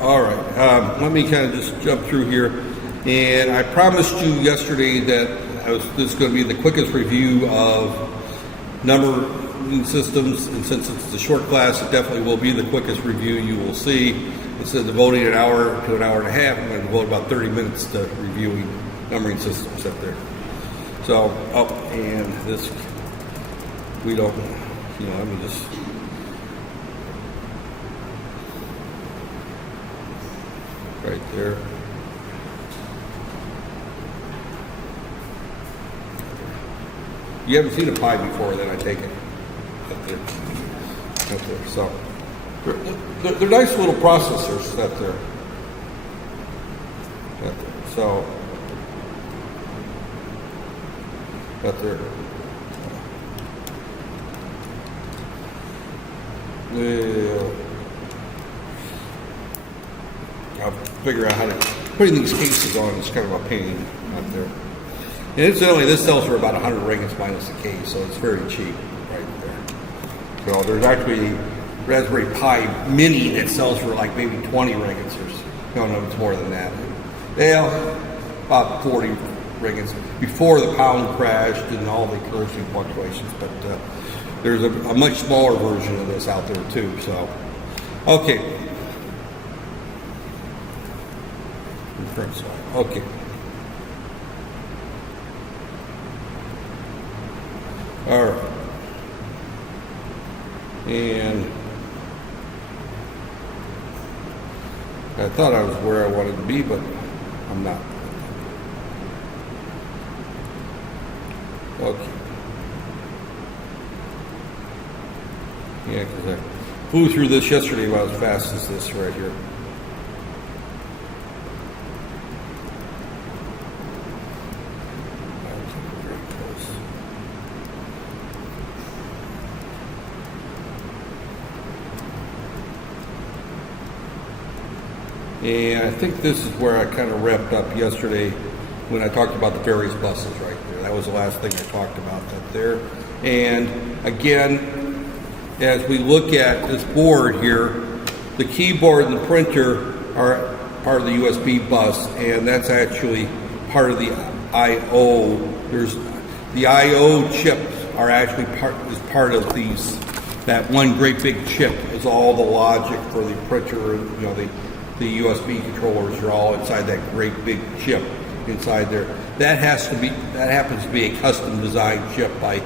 All right, let me kind of just jump through here. And I promised you yesterday that this is going to be the quickest review of numbering systems, and since it's a short class, it definitely will be the quickest review you will see. Instead of devoting an hour to an hour and a half, I'm going to devote about 30 minutes to reviewing numbering systems up there. So, and this, we don't, let me just, right there. You haven't seen a pi before, then I take it. Up there. Up there. So, they're nice little processors up there. Up there. So, up there. I'll figure out how to putting these cases on is kind of a pain up there. And incidentally, this sells for about 100 ringgits minus the case, so it's very cheap right there. So there's actually Raspberry Pi Mini that sells for like maybe 20 ringgits or no, it's more than that. Yeah, about 40 ringgits before the pound crashed and all the currency fluctuations. But there's a much smaller version of this out there too. So, okay. Okay. All right. And I thought I was where I wanted to be, but I'm not. Okay. Yeah, because I flew through this yesterday about as fast as this right here. And I think this is where I kind of wrapped up yesterday when I talked about the various buses right there. That was the last thing I talked about up there. And again, as we look at this board here, the keyboard and the printer are part of the USB bus, and that's actually part of the I/O. There's the I/O chips are actually part of these. That one great big chip is all the logic for the printer, the USB controllers are all inside that great big chip inside there. That happens to be a custom designed chip by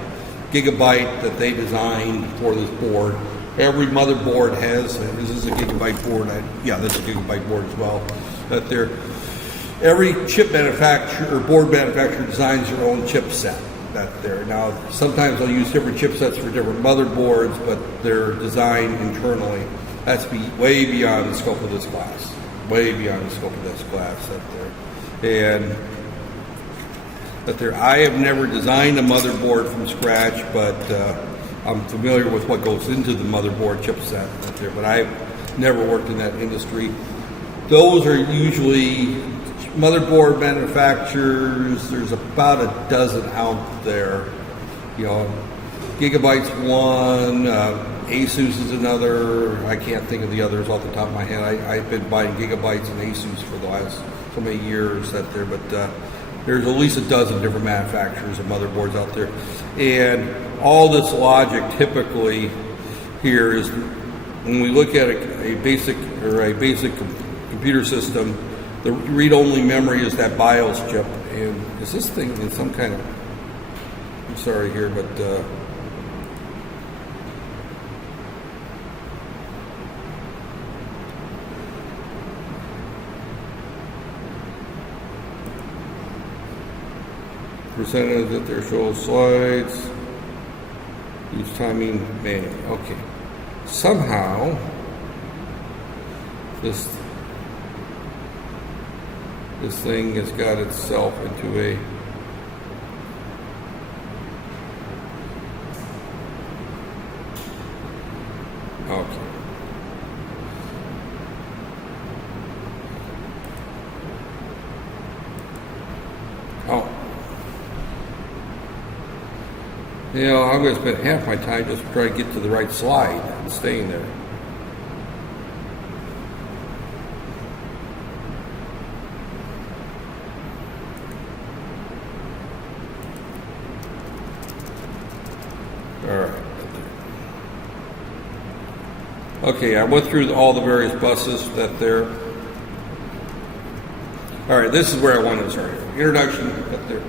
Gigabyte that they designed for this board. Every motherboard has, and this is a Gigabyte board. This is a Gigabyte board as well. Every chip manufacturer or board manufacturer designs their own chipset. Now, sometimes they'll use different chipsets for different motherboards, but they're designed internally. That's way beyond the scope of this class. Way beyond the scope of this class up there. And I have never designed a motherboard from scratch, but I'm familiar with what goes into the motherboard chipset up there. But I've never worked in that industry. Those are usually motherboard manufacturers. There's about a dozen out there. Gigabyte's one. Asus is another. I can't think of the others off the top of my head. I've been buying Gigabytes and Asus for the last so many years out there, but there's at least a dozen different manufacturers of motherboards out there. And all this logic typically here is when we look at a basic computer system, the read-only memory is that BIOS chip. And is this thing in some kind of, I'm sorry here, but percentage that there shows slides, use timing manual. Okay. Somehow this thing has got itself into a okay. Oh. I'm going to spend half my time just trying to get to the right slide and staying there. Okay, I went through all the various buses that there. All right, this is where I wanted to start. Introduction. That there.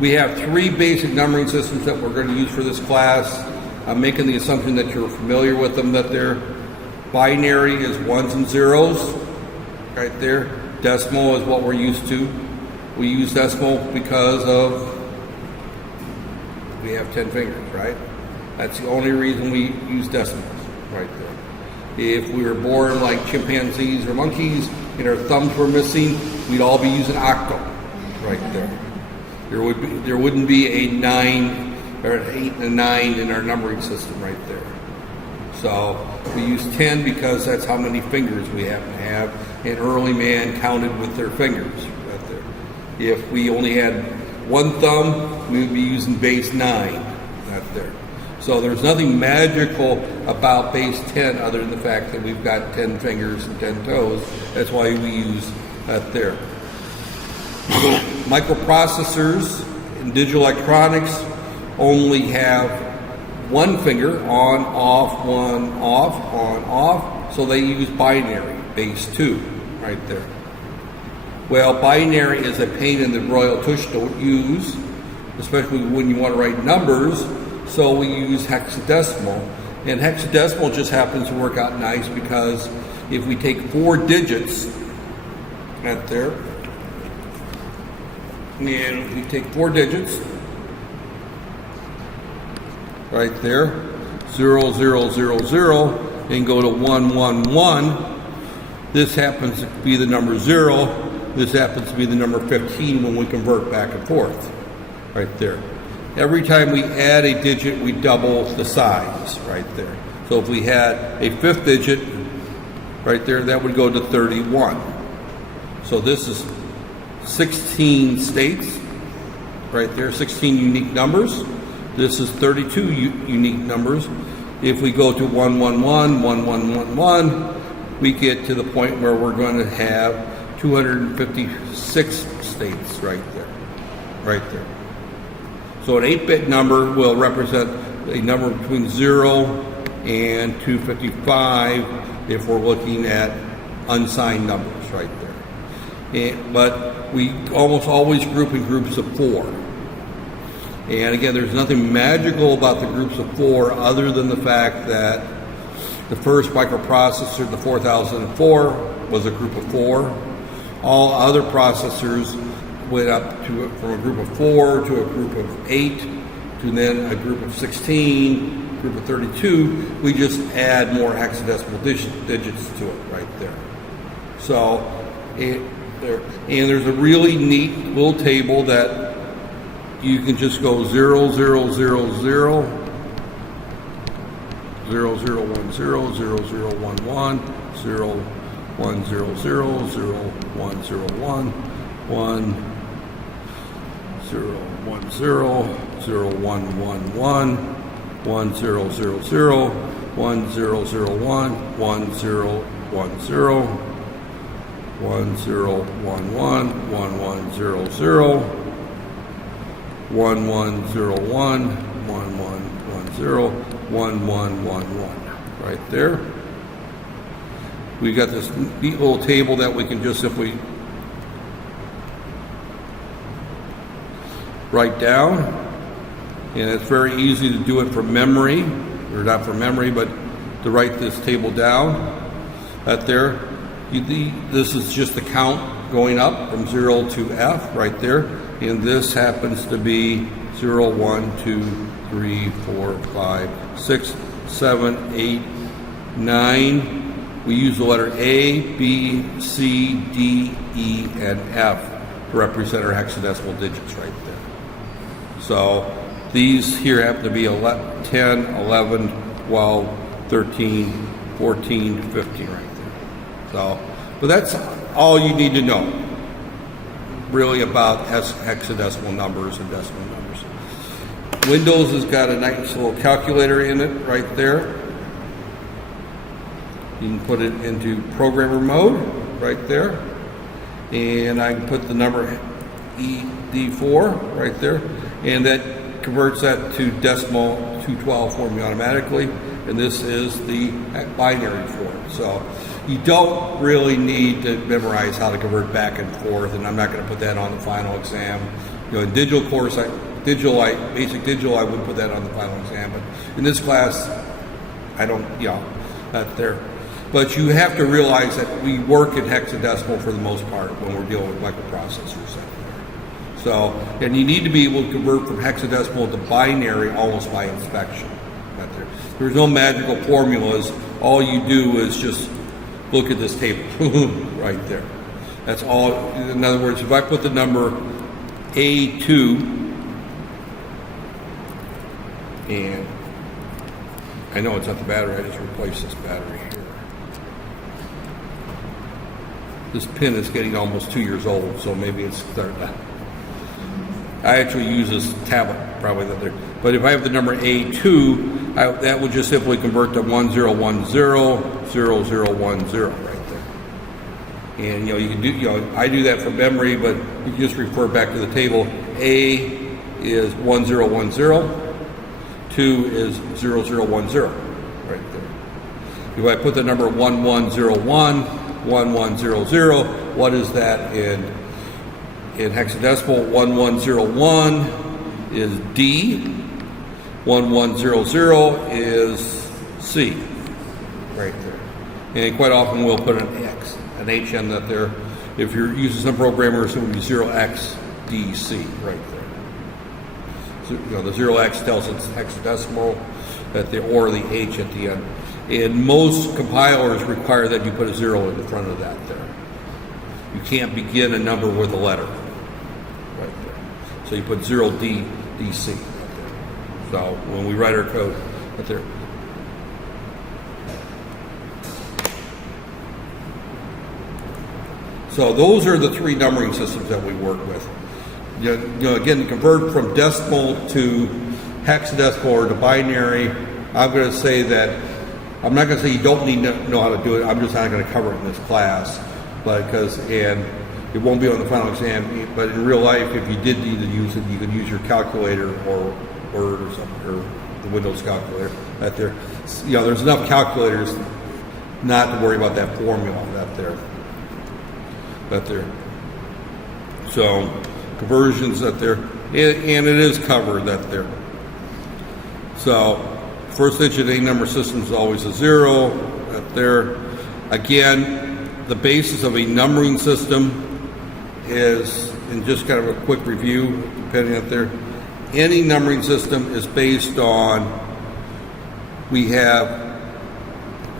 We have 3 basic numbering systems that we're going to use for this class. I'm making the assumption that you're familiar with them. That they're binary is 1s and 0s, right there. Decimal is what we're used to. We use decimal because of we have 10 fingers, right? That's the only reason we use decimals, right there. If we were born like chimpanzees or monkeys and our thumbs were missing, we'd all be using octal, right there. There wouldn't be a 9 or an 8 and a 9 in our numbering system, right there. So we use 10 because that's how many fingers we happen to have. And early man counted with their fingers, right there. If we only had 1 thumb, we would be using base 9, right there. So there's nothing magical about base 10 other than the fact that we've got 10 fingers and 10 toes. That's why we use that there. So microprocessors in digital electronics only have 1 finger, on, off, 1, off, on, off. So they use binary, base 2, right there. Well, binary is a pain in the royal tush to use, especially when you want to write numbers. So we use hexadecimal, and hexadecimal just happens to work out nice because if we take 4 digits, right there, and we take 4 digits, right there, 0, 0, 0, 0, and go to 1, 1, 1. This happens to be the number 0. This happens to be the number 15 when we convert back and forth, right there. Every time we add a digit, we double the size, right there. So if we had a 5th digit, right there, that would go to 31. So this is 16 states, right there, 16 unique numbers. This is 32 unique numbers. If we go to 1, 1, 1, 1, 1, 1, 1, we get to the point where we're going to have 256 states right there, right there. So an 8-bit number will represent a number between 0 and 255 if we're looking at unsigned numbers right there. But we almost always group in groups of 4. And again, there's nothing magical about the groups of 4 other than the fact that the first microprocessor, the 4004, was a group of 4. All other processors went up from a group of 4 to a group of 8 to then a group of 16, group of 32. We just add more hexadecimal digits to it right there. So, and there's a really neat little table that you can just go 0, 0, 0, 0, 0, 0, 0, 1, 0, 0, 0, 1, 1, 0, 1, 0, 0, 0, 1, 0, 1, 1, 0, 1, 0, 0, 1, 1, 1, 1, 0, 0, 0, 1, 0, 0, 1, 1, 0, 1, 0, 1, 0, 1, 1, 1, 1, 0, 0, 1, 1, 0, 1, 1, 1, 1, 0, 1, 1, 1, 1, right there. We got this neat little table that we can just simply write down, and it's very easy to do it from memory, or not from memory, but to write this table down. Right there, this is just the count going up from 0 to F, right there, and this happens to be 0, 1, 2, 3, 4, 5, 6, 7, 8, 9. We use the letter A, B, C, D, E, and F to represent our hexadecimal digits right there. So these here happen to be 10, 11, 12, 13, 14, 15 right there. So, but that's all you need to know really about hexadecimal numbers and decimal numbers. Windows has got a nice little calculator in it right there. You can put it into programmer mode right there. And I can put the number ED4 right there. And that converts that to decimal 212 for me automatically. and this is the binary form. So you don't really need to memorize how to convert back and forth, and I'm not going to put that on the final exam. You know, in digital course, basic digital, I wouldn't put that on the final exam, but in this class, I don't, not there. But you have to realize that we work in hexadecimal for the most part when we're dealing with microprocessors. So, and you need to be able to convert from hexadecimal to binary almost by inspection. There's no magical formulas. All you do is just look at this table right there. That's all. In other words, if I put the number A2, and I know it's not the battery, I just replaced this battery here. This pin is getting almost 2 years old, so maybe it's starting to. I actually use this tablet, probably not there. But if I have the number A2, that would just simply convert to 10100010 right there. And you can do, I do that from memory, but you just refer back to the table. A is 1010, 2 is 0010 right there. If I put the number 1101, 1100, what is that in hexadecimal? 1101 is D, 1100 is C, right there. And quite often we'll put an X, an HN that there. If you're using some programmers, it would be 0xDC right there. So, the 0x tells it's hexadecimal, or the H at the end. And most compilers require that you put a 0 in the front of that there. You can't begin a number with a letter right there. So you put 0D, DC right there. So when we write our code right there. So those are the three numbering systems that we work with. Again, to convert from decimal to hexadecimal or to binary, I'm going to say that, I'm not going to say you don't need to know how to do it, I'm just not going to cover it in this class, and it won't be on the final exam, but in real life, if you did need to use it, you could use your calculator or Word or something, or the Windows calculator right there. There's enough calculators not to worry about that formula right there. So, conversions that there, and it is covered that there. So, first digit A number system is always a 0 that there. Again, the basis of a numbering system is, and just kind of a quick review, depending on there, any numbering system is based on, we have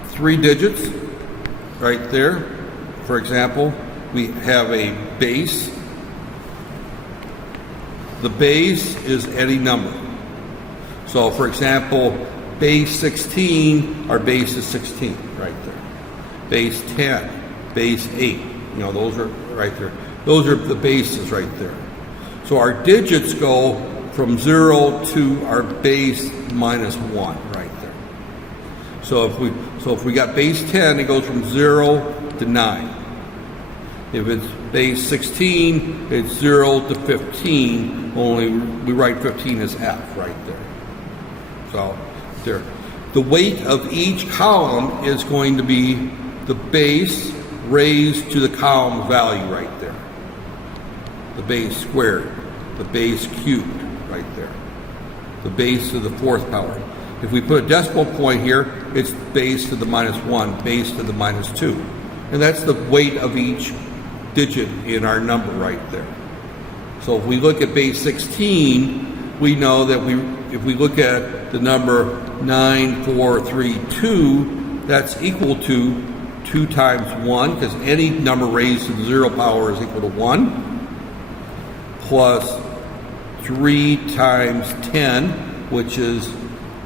3 digits right there. For example, we have a base. The base is any number. So, for example, base 16, our base is 16 right there. Base 10, base 8, those are right there. Those are the bases right there. So our digits go from 0 to our base minus 1 right there. So if we got base 10, it goes from 0 to 9. If it's base 16, it's 0 to 15, only we write 15 as F right there. So there. The weight of each column is going to be the base raised to the column value right there. The base squared, the base cubed right there. The base to the 4th power. If we put a decimal point here, it's base to the minus 1, base to the minus 2. And that's the weight of each digit in our number right there. So if we look at base 16, we know that if we look at the number 9432, that's equal to 2 times 1, because any number raised to the 0 power is equal to 1, plus 3 times 10, which is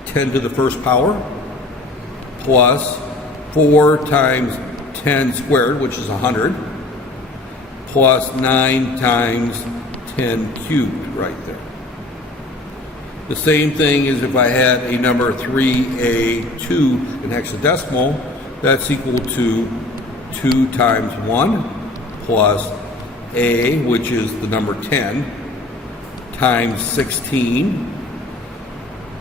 10 to the 1st power, plus 4 times 10 squared, which is 100, plus 9 times 10 cubed right there. The same thing as if I had a number 3A2 in hexadecimal, that's equal to 2 times 1 plus A, which is the number 10, times 16,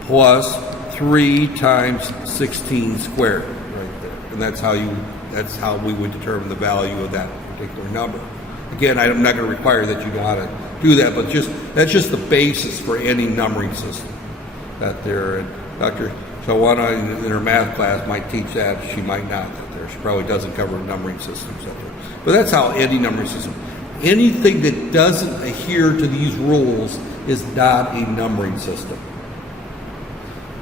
plus 3 times 16 squared right there. And that's how we would determine the value of that particular number. Again, I'm not going to require that you know how to do that, but that's just the basis for any numbering system that there. And Dr. Shawana in her math class might teach that, she might not. That there, she probably doesn't cover numbering systems out there. But that's how any numbering system. Anything that doesn't adhere to these rules is not a numbering system.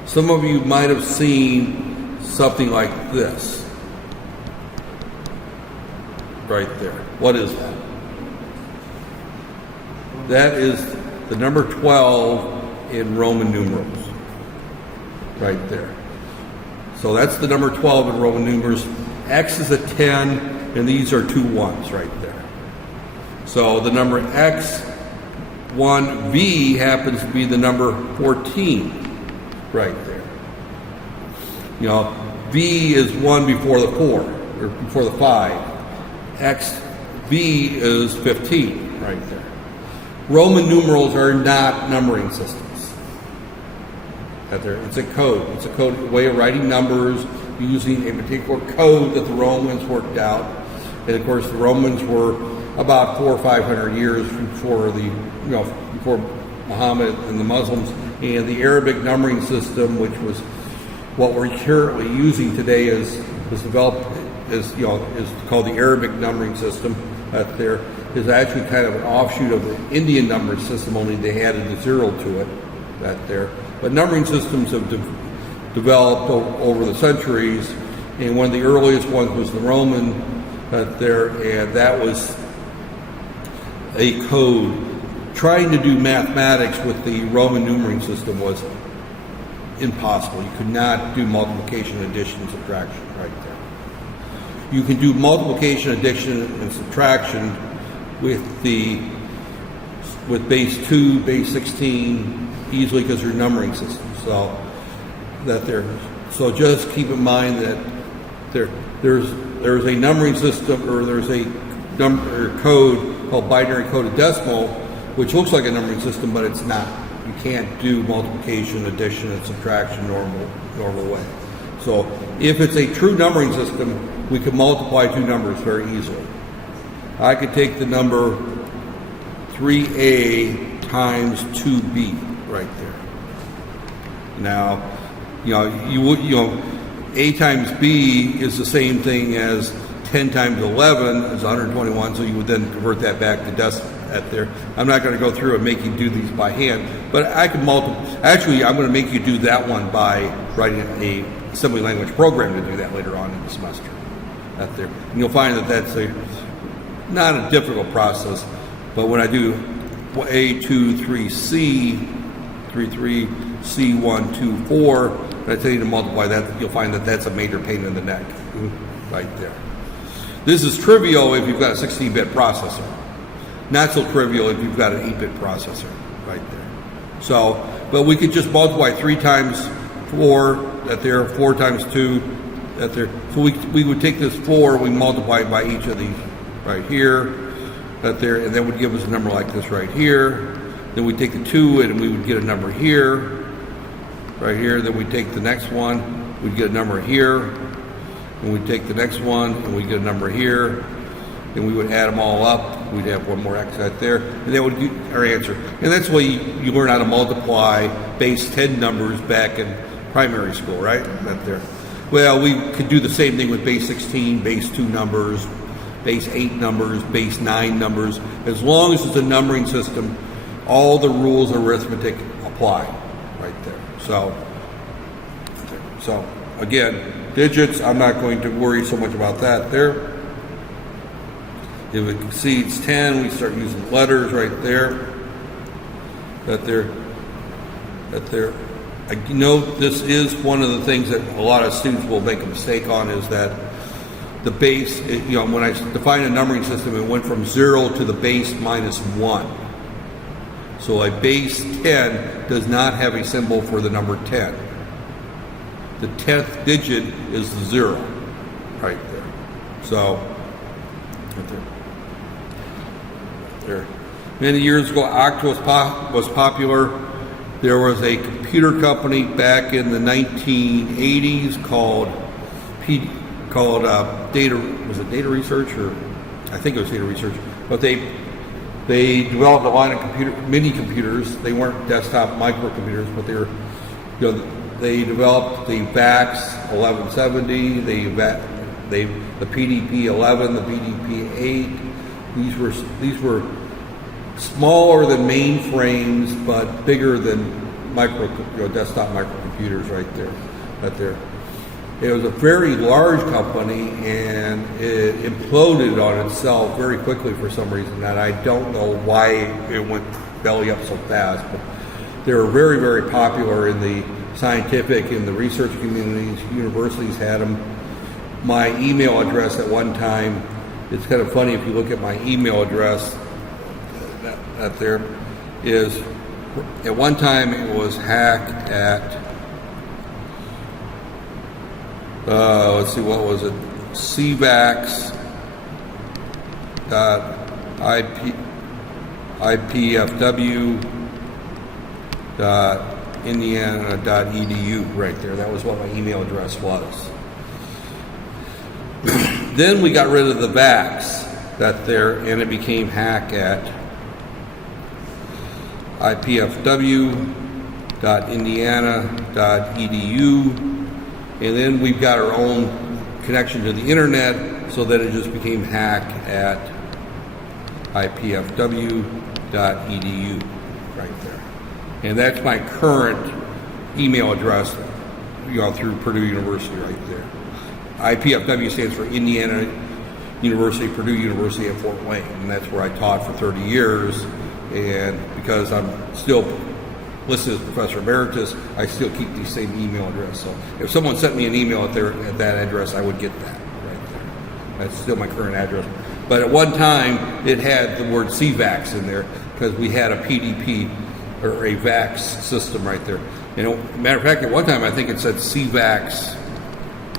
Some of you might have seen something like this right there. What is that? That is the number 12 in Roman numerals right there. So that's the number 12 in Roman numerals. X is a 10, and these are 2 1s right there. So the number X1V happens to be the number 14 right there. You know, V is 1 before the 4, or before the 5. XV is 15 right there. Roman numerals are not numbering systems. It's a code. It's a code way of writing numbers using a particular code that the Romans worked out. And of course, the Romans were about 400 or 500 years before before Muhammad and the Muslims. And the Arabic numbering system, which was what we're currently using today, is developed is called the Arabic numbering system. That there is actually kind of an offshoot of the Indian numbering system, only they added a 0 to it. That there, but numbering systems have developed over the centuries, and one of the earliest ones was the Roman. There, and that was a code. Trying to do mathematics with the Roman numbering system was impossible. You could not do multiplication, addition, subtraction right there. You can do multiplication, addition, and subtraction with base 2, base 16 easily because they're numbering systems. So just keep in mind that there's a numbering system, or there's a code called binary coded decimal, which looks like a numbering system, but it's not. You can't do multiplication, addition, and subtraction normal way. So if it's a true numbering system, we can multiply 2 numbers very easily. I could take the number 3a times 2b right there. Now, a times b is the same thing as 10 times 11 is 121, so you would then convert that back to decimal at there. I'm not going to go through and make you do these by hand, but I can actually, I'm going to make you do that one by writing a assembly language program to do that later on in the semester at there. And you'll find that that's not a difficult process, but when I do A23C, 33, C1, 2, 4, when I tell you to multiply that, you'll find that that's a major pain in the neck right there. This is trivial if you've got a 16-bit processor. Not so trivial if you've got an 8-bit processor right there. So, but we could just multiply 3 times 4 that there, 4 times 2 that there. So we would take this 4, we multiply it by each of these right here, that there, and that would give us a number like this right here. Then we take the 2 and we would get a number here, right here. Then we take the next one, we'd get a number here. And we'd take the next one and we'd get a number here. And we would add them all up. We'd have one more x right there. And that would get our answer. And that's the way you learn how to multiply base 10 numbers back in primary school, right? Right there. Well, we could do the same thing with base 16, base 2 numbers, base 8 numbers, base 9 numbers. As long as it's a numbering system, all the rules of arithmetic apply right there. So again, digits, I'm not going to worry so much about that there. If it exceeds 10, we start using letters right there. That there. I note this is one of the things that a lot of students will make a mistake on, is that the base, when I define a numbering system, it went from 0 to the base minus 1. So a base 10 does not have a symbol for the number 10. The 10th digit is the 0 right there. So, right there. Many years ago, Octa was popular. There was a computer company back in the 1980s called Data Research, or I think it was Data Research, but they developed a line of mini computers. They weren't desktop microcomputers, but they developed the VAX 1170, the PDP 11, the PDP 8. These were smaller than mainframes, but bigger than desktop microcomputers right there. It was a very large company, and it imploded on itself very quickly for some reason, and I don't know why it went belly up so fast, but they were very, very popular in the scientific and the research communities. Universities had them. My email address at one time, it's kind of funny if you look at my email address, that there is, at one time it was hack at, let's see, what was it? cvax.ipfw.indiana.edu right there. That was what my email address was. Then we got rid of the VAX that there, and it became hack at ipfw.indiana.edu, and then we've got our own connection to the internet, so that it just became hack at ipfw.edu right there. And that's my current email address, through Purdue University right there. IPFW stands for Indiana University, Purdue University at Fort Wayne, and that's where I taught for 30 years. And because I'm still listed as Professor Emeritus, I still keep the same email address. So if someone sent me an email at that address, I would get that right there. That's still my current address. But at one time, it had the word CVAX in there because we had a PDP or a VAX system right there. Matter of fact, at one time, I think it said CVAX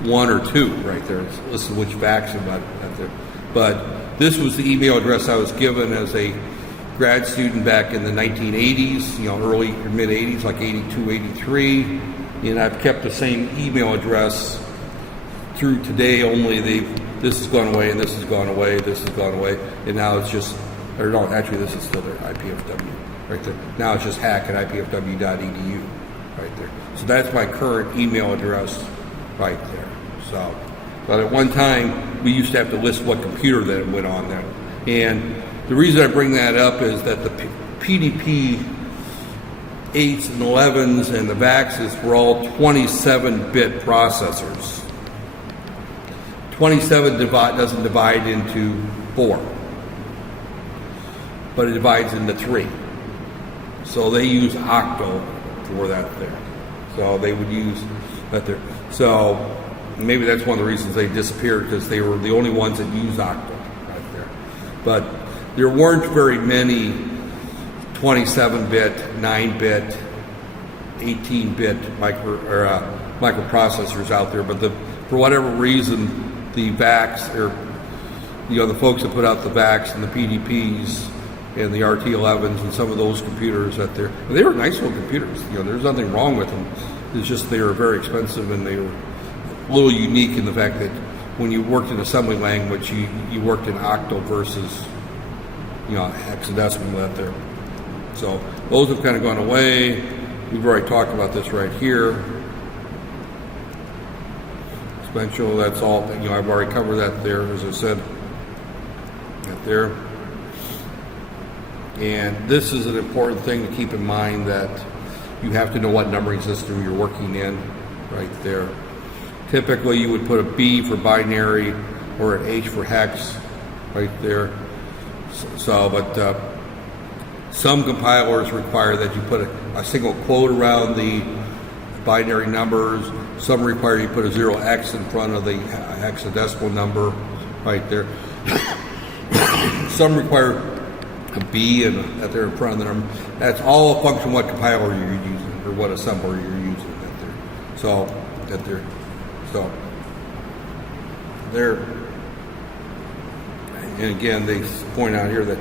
1 or 2 right there. It's listed which VAX about there. But this was the email address I was given as a grad student back in the 1980s, early or mid 80s, like 82, 83, and I've kept the same email address through today. Only this has gone away, and this has gone away, this has gone away, and now it's just, or no, actually this is still there, IPFW right there. Now it's just hack at ipfw.edu right there. So that's my current email address right there. So, but at one time we used to have to list what computer that it went on there, and the reason I bring that up is that the PDP 8s and 11s and the VAXs were all 27-bit processors. 27 doesn't divide into 4, but it divides into 3. So they use octo for that there. So they would use that there. So maybe that's one of the reasons they disappeared, because they were the only ones that used octo right there. But there weren't very many 27-bit, 9-bit, 18-bit microprocessors out there, but for whatever reason, the VAX, or the folks that put out the VAX and the PDPs and the RT11s and some of those computers out there, they were nice little computers. There's nothing wrong with them. It's just they were very expensive, and they were a little unique in the fact that when you worked in assembly language, you worked in octal versus hexadecimal out there. So those have kind of gone away. We've already talked about this right here. Exponential, that's all. I've already covered that there, as I said, right there. And this is an important thing to keep in mind, that you have to know what numbering system you're working in right there. Typically, you would put a B for binary or an H for hex right there. But some compilers require that you put a single quote around the binary numbers. Some require you put a 0x in front of the hexadecimal number right there. Some require a B and that they're in front of the number. That's all a function of what compiler you're using or what assembler you're using right there. So there. And again, they point out here that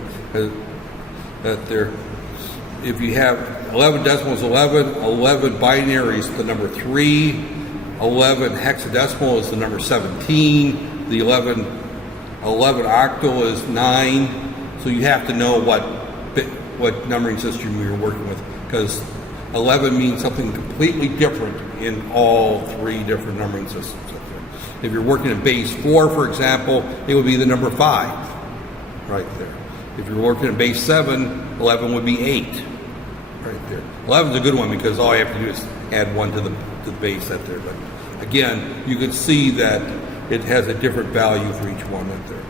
if you have 11 decimals, 11 binary is the number 3, 11 hexadecimal is the number 17, the 11 octal is 9. So you have to know what numbering system you're working with, because 11 means something completely different in all 3 different numbering systems. If you're working in base 4, for example, it would be the number 5 right there. If you're working in base 7, 11 would be 8 right there. 11 is a good one because all I have to do is add 1 to the base right there. But again, you can see that it has a different value for each one right there.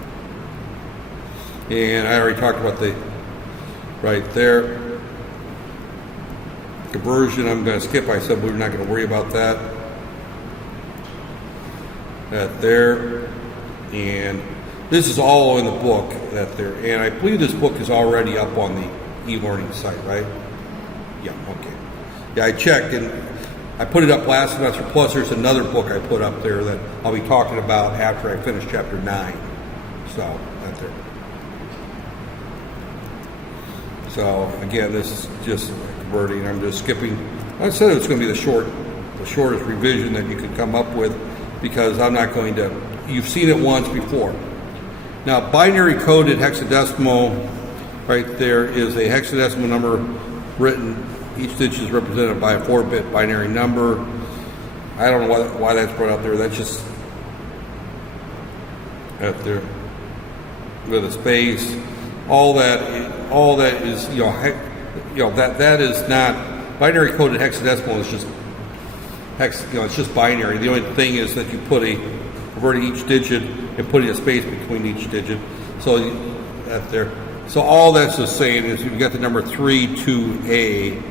And I already talked about the right there. Conversion, I'm going to skip. I said we're not going to worry about that. That there. And this is all in the book that there. And I believe this book is already up on the e-learning site, right? Yeah, okay. Yeah, I checked and I put it up last semester. Plus, there's another book I put up there that I'll be talking about after I finish chapter 9. So, that there. So, again, this is just converting. I'm just skipping. I said it was going to be the shortest revision that you could come up with, because I'm not going to. You've seen it once before. Now, binary coded hexadecimal, right there, is a hexadecimal number written. Each digit is represented by a 4-bit binary number. I don't know why that's brought out there. That's just out there with a space. All that is, that is not binary coded hexadecimal. Is just it's just binary. The only thing is that you put converting each digit and putting a space between each digit. So that there. So all that's just saying is you've got the number 32A.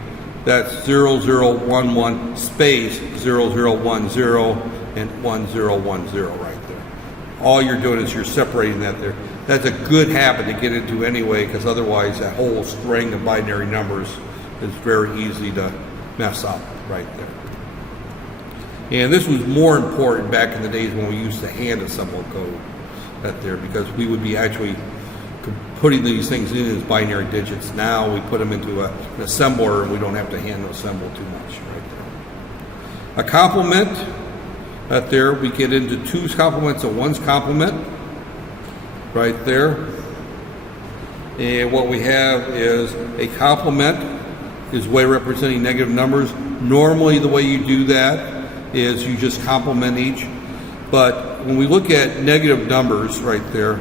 That's 0011 space 0010 and 1010 right there. All you're doing is you're separating that there. That's a good habit to get into anyway, because otherwise that whole string of binary numbers is very easy to mess up right there. And this was more important back in the days when we used to hand assemble code right there, because we would be actually putting these things in as binary digits. Now we put them into an assembler and we don't have to hand assemble too much right there. A complement, right there, we get into 2's complements and 1's complement right there. And what we have is a complement is a way of representing negative numbers. Normally the way you do that is you just complement each. But when we look at negative numbers right there,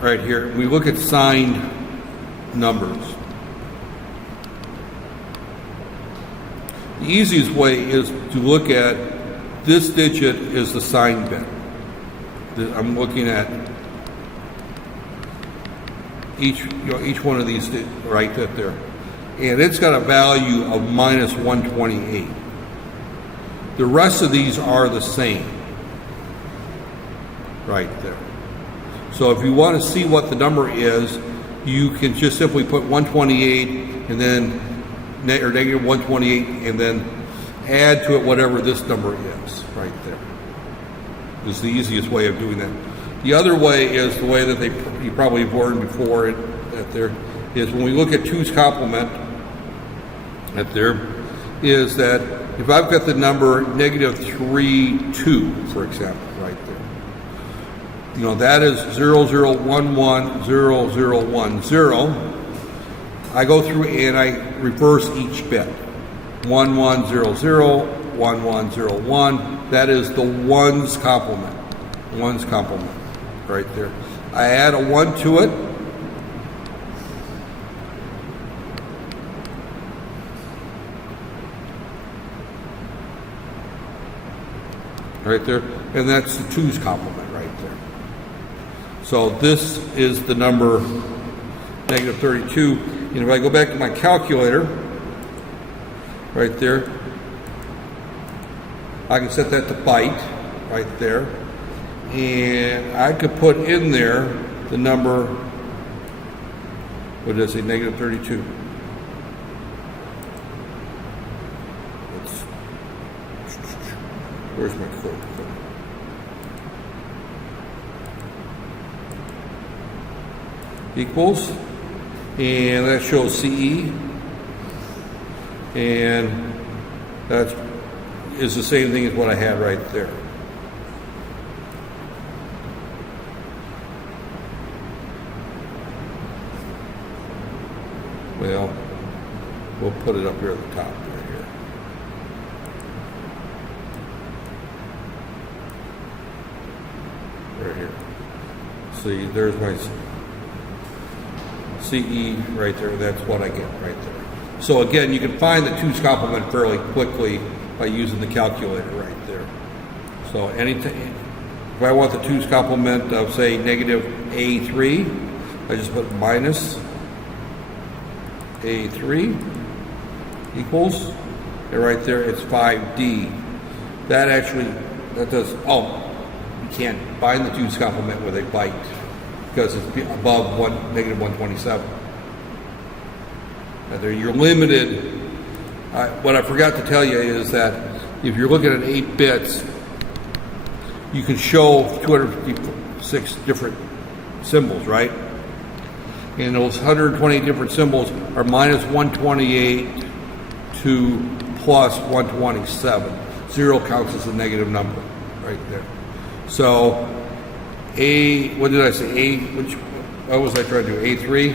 right here, we look at signed numbers. The easiest way is to look at this digit is the signed bit. I'm looking at each one of these right there, and it's got a value of -128. The rest of these are the same, right there. So if you want to see what the number is, you can just simply put 128 and then or negative 128 and then add to it whatever this number is right there. This is the easiest way of doing that. The other way is the way that you probably have learned before that there is when we look at 2's complement that there is that if I've got the number -32, for example, right there. That is 00110010. I go through and I reverse each bit. 1100, 1101. That is the 1's complement. 1's complement, right there. I add a 1 to it. Right there. And that's the 2's complement right there. So this is the number -32. And if I go back to my calculator, right there, I can set that to byte, right there. And I could put in there the number, what did I say, -32. Where's my code? Equals, and that shows CE, And that is the same thing as what I had right there. Well, we'll put it up here at the top right here. Right here. See, there's my CE right there. That's what I get right there. So again, you can find the 2's complement fairly quickly by using the calculator right there. So anything, if I want the 2's complement of say negative A3, I just put minus A3 equals, and right there it's 5D. That does, you can't find the 2's complement with a byte because it's above negative 127. Now there you're limited. What I forgot to tell you is that if you're looking at 8 bits, you can show 256 different symbols, right? And those 128 different symbols are minus 128 to plus 127. 0 counts as a negative number right there. So what did I say? What was I trying to do? A3?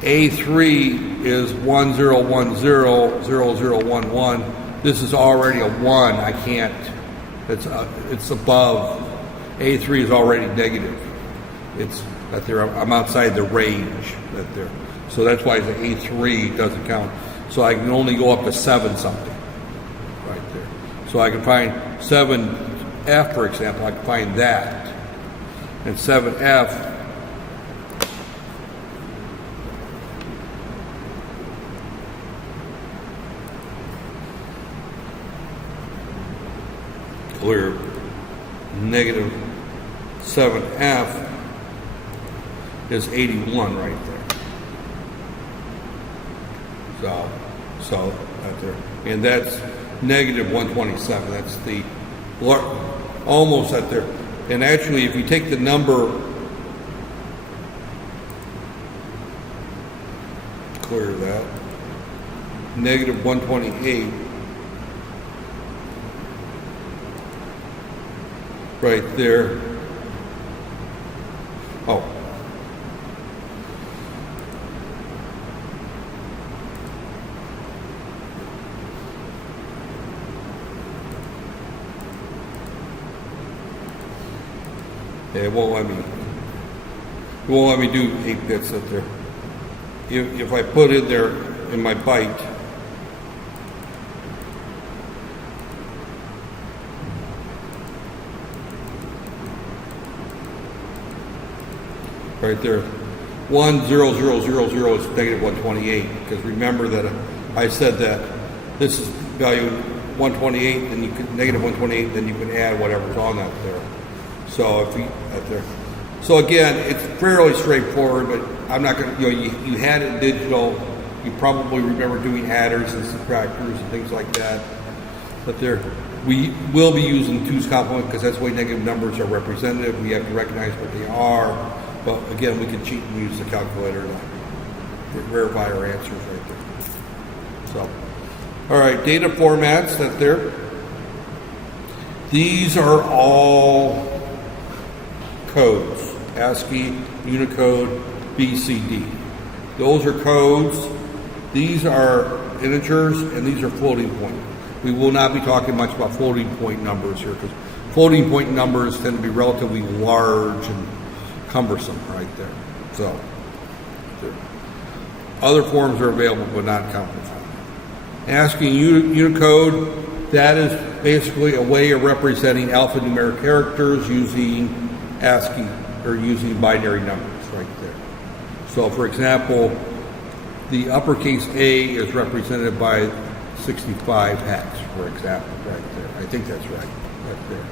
A3 is 10100011. This is already a 1. I can't, it's above. A3 is already negative. It's that there, I'm outside the range that there. So that's why the A3 doesn't count. So I can only go up to 7 something right there. So I can find 7F, for example, I can find that. And 7F clear negative 7F is 81 right there. So right there. And that's negative 127. That's the almost at there. And actually, if you take the number, clear that, negative 128, right there. Oh. Yeah, it won't let me do 8 bits up there. If I put in there in my byte, right there, 10000 is negative 128. Because remember that I said that this is value 128, then you could negative 128, then you can add whatever's on that there. So if you right there. So again, it's fairly straightforward, but I'm not going to, you had it digital. You probably remember doing adders and subtractors and things like that. But there, we will be using 2's complement because that's the way negative numbers are represented. We have to recognize what they are. But again, we can cheat and use the calculator to verify our answers right there. So, all right, data formats that there. These are all codes. ASCII, Unicode, BCD. Those are codes. These are integers, and these are floating point. We will not be talking much about floating point numbers here because floating point numbers tend to be relatively large and cumbersome right there. So, other forms are available but not counted. ASCII Unicode, that is basically a way of representing alphanumeric characters using ASCII or using binary numbers right there. So for example, the uppercase A is represented by 65 hex, for example, right there. I think that's right there.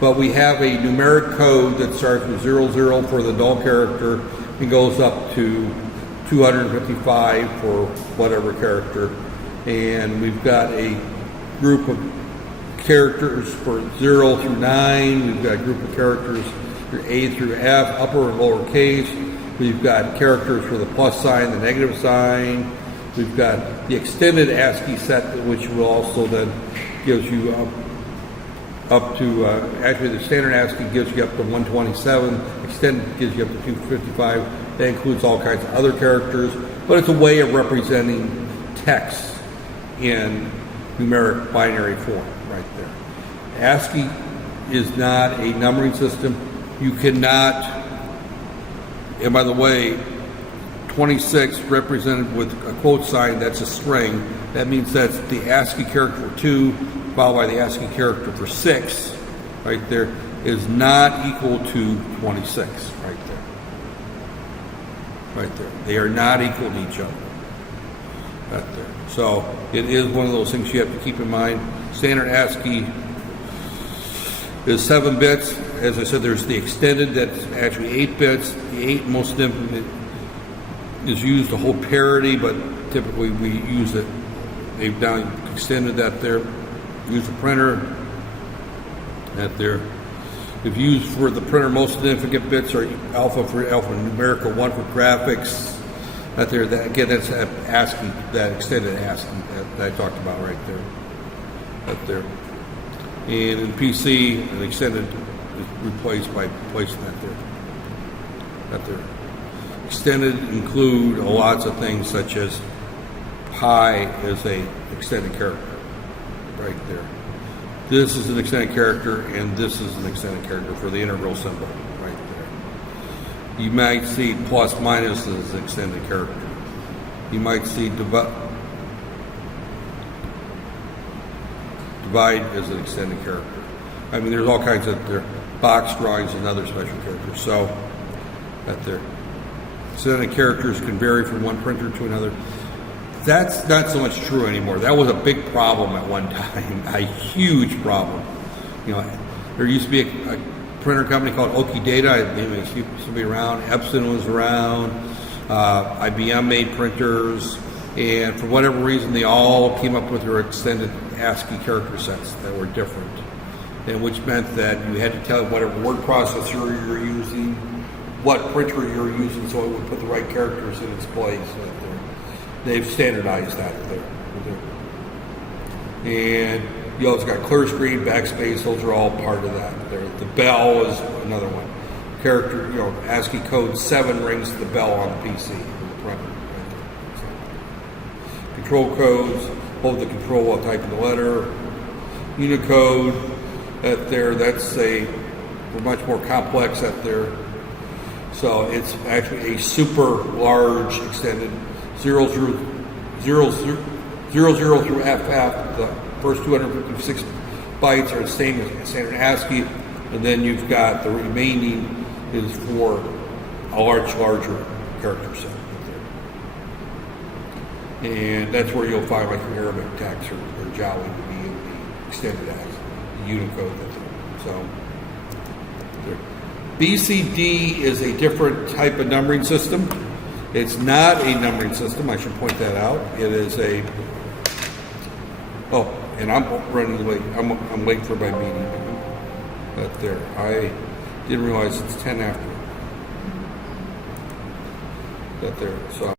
But we have a numeric code that starts with 00 for the null character and goes up to 255 for whatever character. And we've got a group of characters for 0 through 9. We've got a group of characters for A through F, upper and lower case. We've got characters for the plus sign, the negative sign. We've got the extended ASCII set, which will also then gives you up to, actually the standard ASCII gives you up to 127, extended gives you up to 255. That includes all kinds of other characters, but it's a way of representing text in numeric binary form right there. ASCII is not a numbering system. You cannot, and by the way, 26 represented with a quote sign, that's a string. That means that's the ASCII character for 2 followed by the ASCII character for 6 right there is not equal to 26 right there. Right there. They are not equal to each other. Right there. So it is one of those things you have to keep in mind. Standard ASCII is 7 bits. As I said, there's the extended that's actually 8 bits. The 8 most significant is used to hold parity, but typically we use it. They've now extended that there. Use the printer. That there. If used for the printer, most significant bits are alpha for alphanumeric, 1 for graphics. That there. That again, that's ASCII. That extended ASCII that I talked about right there. That there. And in PC, an extended is replaced by placing that there. That there. Extended include lots of things such as pi is a extended character right there. This is an extended character and this is an extended character for the integral symbol right there. You might see plus minus as an extended character. You might see divide as an extended character. I mean, there's all kinds of there. Box drawings and other special characters. So that there. Extended characters can vary from one printer to another. That's not so much true anymore. That was a big problem at one time, a huge problem. You know, there used to be a printer company called Oki Data. It used to be around. Epson was around. IBM made printers, and for whatever reason, they all came up with their extended ASCII character sets that were different, and which meant that you had to tell whatever word processor you were using, what printer you were using, so it would put the right characters in its place. They've standardized that there. And you also got clear screen, backspace, those are all part of that. The bell is another one. Character, you know, ASCII code 7 rings the bell on the PC, the printer. Control codes, hold the control while typing the letter. Unicode, that's much more complex up there. So it's actually a super large extended 00 through FF. The first 256 bytes are the same as standard ASCII, and then you've got the remaining is for a larger character set. And that's where you'll find like your Arabic text or Java to be in the extended ASCII, the Unicode. So BCD is a different type of numbering system. It's not a numbering system, I should point that out. It is a, and I'm running late. I'm late for my meeting. But there, I didn't realize it's 10 after. That there, so.